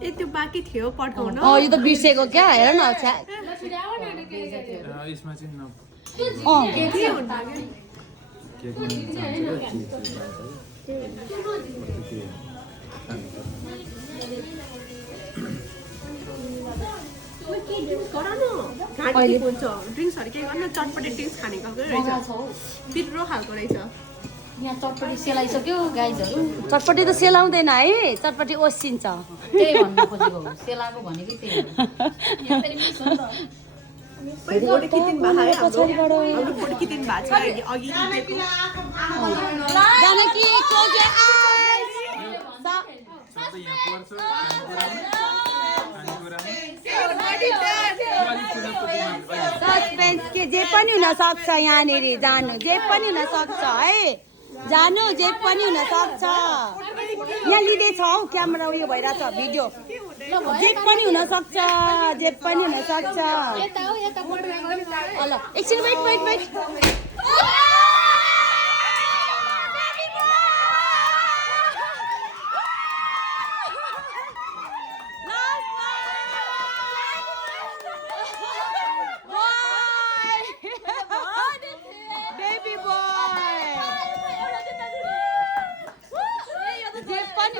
ए त्यो बाँकी थियो पठाउन यो त बिर्सेको क्या हेर न यसमा चाहिँ के हुन्छ ड्रिङ्क्सहरू के गर्नु चटपटी ड्रिङ्क्स खाने खालको रहेछ पिरो खालको रहेछ यहाँ चटपटी सेलाइसक्यो गाइजहरू चटपटी त सेलाउँदैन है चटपटी ओसिन्छ त्यही भन्नु खोजेको हो सेलाएको भनेको त्यही हो सस्पेन्स के जे पनि हुन सक्छ यहाँनिर जानु जे पनि हुन सक्छ है जानु जे पनि हुन सक्छ यहाँ लिँदैछ हौ क्यामेरा उयो भइरहेछ भिडियो जे पनि हुन सक्छ जे पनि हुन सक्छ ल एकछिन वेट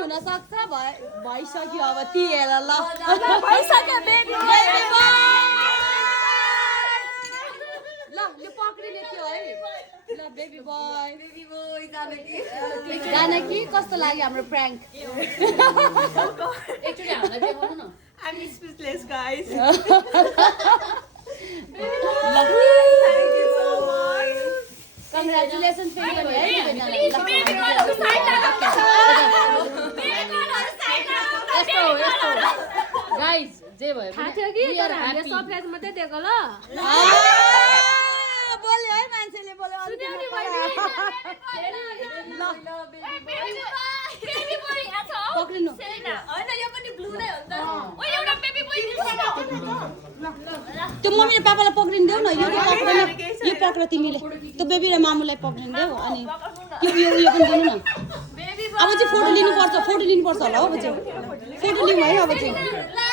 हुन सक्छ भइसक्यो अब ती हेर ल भइसक्यो बेबी ल यो पक्रिने थियो है ल बेबी बोय जानकी कस्तो लाग्यो हाम्रो प्र्याङ्क एकचोटि हामीलाई देखाउनु न I'm speechless, guys. Congratulations guys जे भयो थाहा थियो कि तर हामीले सरप्राइज मात्रै दिएको ल बोल्यो है मान्छेले बोल्यो पक्रिनु त्यो मम्मी र पापालाई पक्रिन्देऊ न यो पक्रेन यो पक्र तिमीले त्यो बेबी र मामुलाई पक्रिन्देऊ अनि यो उयो पनि दिनु न अब चाहिँ फोटो लिनुपर्छ होला हौ अब चाहिँ फोटो लिउँ है अब चाहिँ